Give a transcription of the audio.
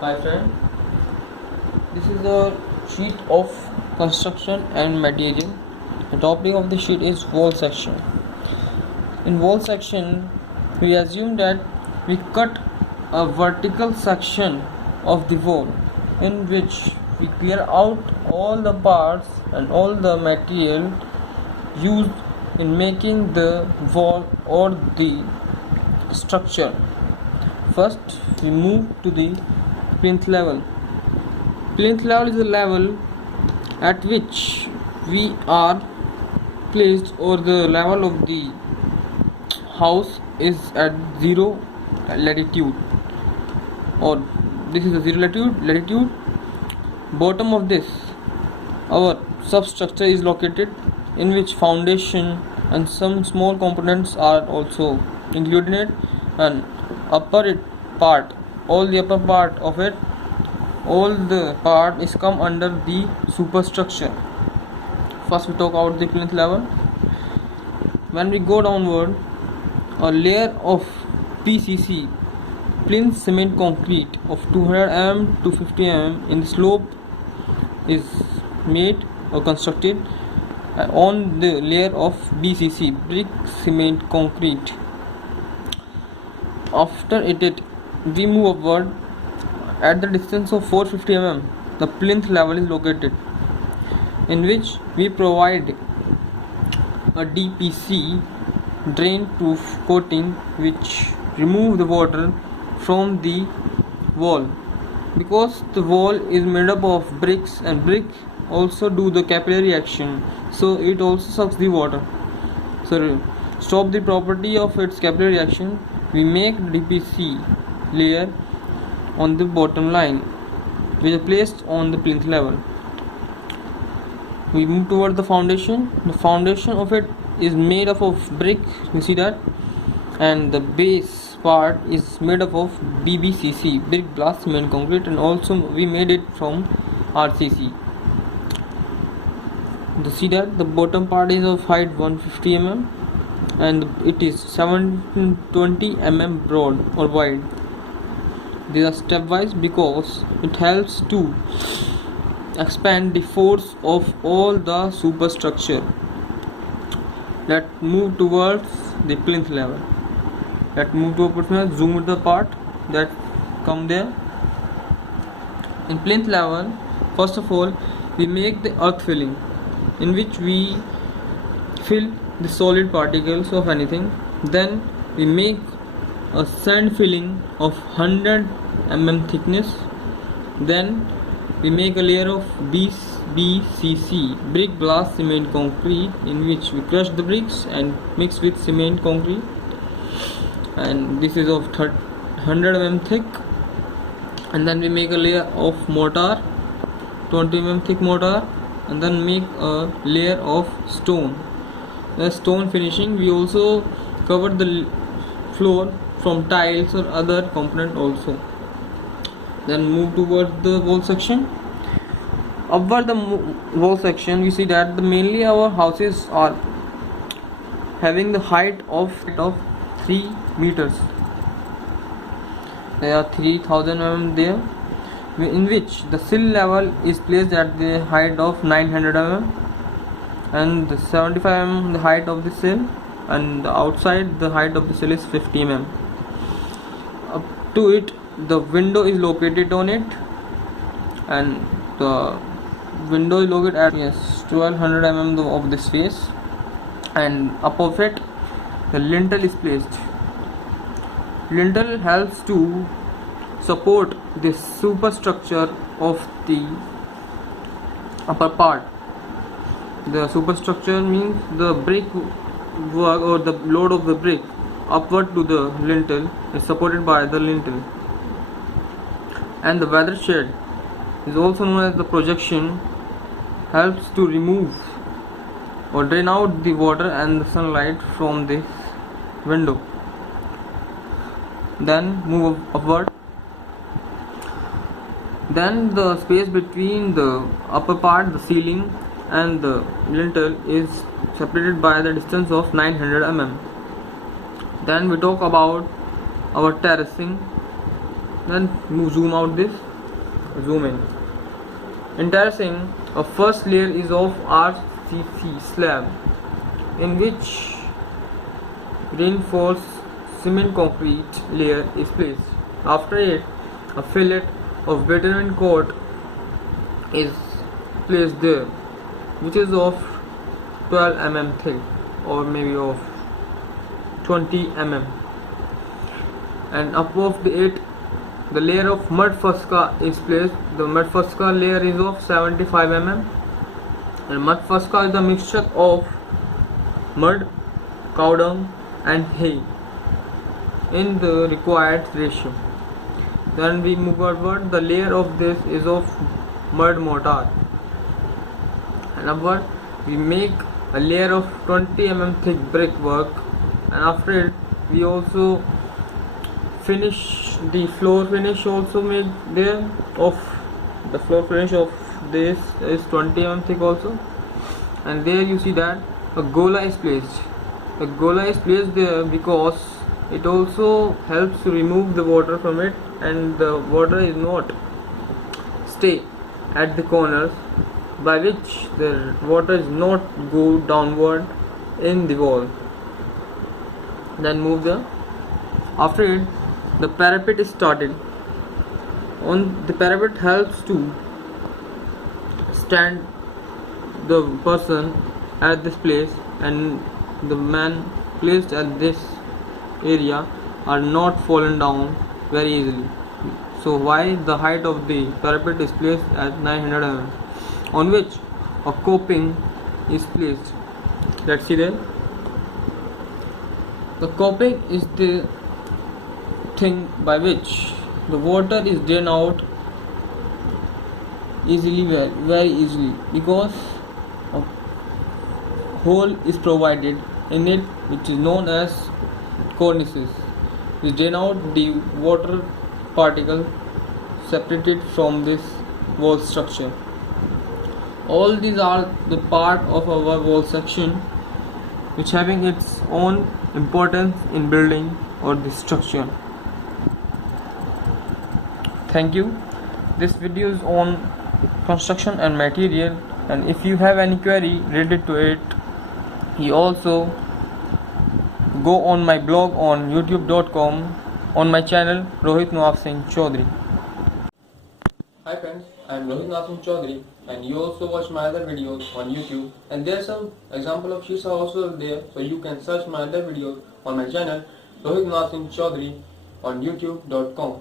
Hi friend, this is a sheet of construction and material. The topic of the sheet is wall section. In wall section, we assume that we cut a vertical section of the wall in which we clear out all the parts and all the material used in making the wall or the structure. First, we move to the plinth level. Plinth level is the level at which we are placed, or the level of the house is at zero latitude, or this is the zero latitude. Bottom of this, our substructure is located, in which foundation and some small components are also included in it, and upper part, all the upper part of it, all the part is come under the superstructure. First we talk about the plinth level. When we go downward, a layer of PCC, plinth cement concrete, of 200 mm to 50 mm in the slope is made or constructed on the layer of BCC, brick cement concrete. After it we move upward. At the distance of 450 mm, the plinth level is located, in which we provide a DPC, drain proof coating, which remove the water from the wall, because the wall is made up of bricks, and brick also do the capillary action, so it also sucks the water. So to stop the property of its capillary action, we make the DPC layer on the bottom line, which is placed on the plinth level. We move toward the foundation. The foundation of it is made up of brick, you see that, and the base part is made up of BBCC, brick blast cement concrete, and also we made it from RCC. You see that the bottom part is of height 150 mm and it is 720 mm broad or wide. These are stepwise because it helps to expand the force of all the superstructure. Let's move towards the plinth level. Let's move to a zoom to the part that come there. In plinth level, first of all, we make the earth filling, in which we fill the solid particles of anything. Then we make a sand filling of 100 mm thickness. Then we make a layer of BCC, brick blast cement concrete, in which we crush the bricks and mix with cement concrete, and this is of 100 mm thick. And then we make a layer of mortar, 20 mm thick mortar, and then make a layer of stone. The stone finishing, we also cover the floor from tiles or other component also. Then move towards the wall section. Upward the wall section, we see that mainly our houses are having the height of 3 meters. There are 3000 mm there, in which the sill level is placed at the height of 900 mm, and the 75 mm the height of the sill, and the outside the height of the sill is 50 mm. Up to it, the window is located on it, and the window is located at 1200 mm of this face, and above it the lintel is placed. Lintel helps to support the superstructure of the upper part. The superstructure means the brick work or the load of the brick upward to the lintel is supported by the lintel. And the weather shed is also known as the projection, helps to remove or drain out the water and the sunlight from this window. Then move upward. Then the space between the upper part, the ceiling, and the lintel is separated by the distance of 900 mm. Then we talk about our terracing. Then zoom out this. zoom in. In terracing, a first layer is of RCC slab, in which reinforced cement concrete layer is placed. After it, a fillet of bitumen coat is placed there, which is of 12 mm thick or maybe of 20 mm, and above it the layer of mud fusca is placed. The mud fusca layer is of 75 mm, and mud fusca is the mixture of mud, cow dung and hay in the required ratio. Then we move forward. The layer of this is of mud mortar, and upward we make a layer of 20 mm thick brickwork, and after it we also finish the floor finish also made there. Of the floor finish of this is 20 mm thick also, and there you see that a gola is placed. The gola is placed there because it also helps to remove the water from it, and the water is not stay at the corners, by which the water is not go downward in the wall. Then move the after it the parapet is started. On the parapet helps to stand the person at this place, and the man placed at this area are not fallen down very easily. So why the height of the parapet is placed at 900 mm, on which a coping is placed. Let's see there. The coping is the thing by which the water is drained out easily, very easily, because a hole is provided in it which is known as cornices, which drain out the water particle separated from this wall structure. All these are the part of our wall section which having its own importance in building or the structure. Thank you. This video is on construction and material, and if you have any query related to it, you also go on my blog on youtube.com on my channel Rohit Nawab Singh Chaudhary. Hi friends, I am Rohit Nawab Singh Chaudhary, and you also watch my other videos on YouTube, and there are some example of sheets are also there, so you can search my other videos on my channel Rohit Nawab Singh Chaudhary on youtube.com.